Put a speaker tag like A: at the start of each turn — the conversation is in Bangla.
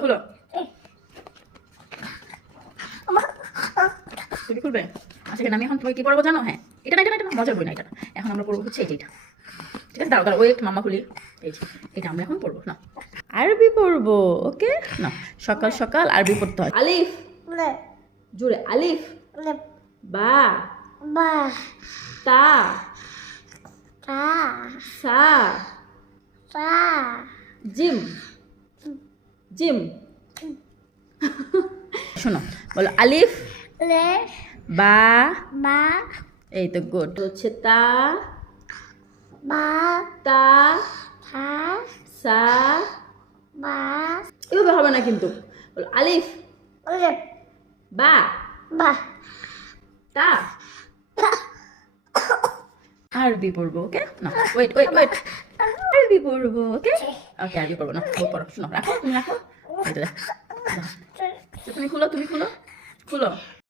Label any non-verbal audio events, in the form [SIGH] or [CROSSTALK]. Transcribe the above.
A: খুলো তুমি খুলবে আচ্ছা আমি এখন তুমি কি পড়ব জানো? হ্যাঁ এটা না এটা এটা মজার বই না এটা এখন আমরা পড়ব হচ্ছে এইটা। ঠিক আছে দাঁড়াও দাঁড়াও ওই একটু মামা খুলি। এই এটা আমরা এখন পড়ব না আরবি পড়ব ওকে? না সকাল সকাল আরবি পড়তে হয়। আলিফ। জুড়ে আলিফ। বা।
B: ba,
A: তা।
B: ta,
A: সা।
B: sa,
A: জিম। জিম। শোনো বলো আলিফ? বা।
B: ba,
A: এই তো গুড। হচ্ছে তা।
B: ba,
A: তা।
B: ta,
A: সা।
B: ba,
A: এভাবে হবে না কিন্তু। বলো আলিফ? বা।
B: ba,
A: তা। আরবি পড়ব ওকে? না ওয়েট ওয়েট ওয়েট আরবি পড়ব ওকে? ওকে আরবি করব না ও পড়ো শোনো রাখো। তুমি রাখো। [LAUGHS] [LAUGHS] তুমি খুলো তুমি খুলো খুলো।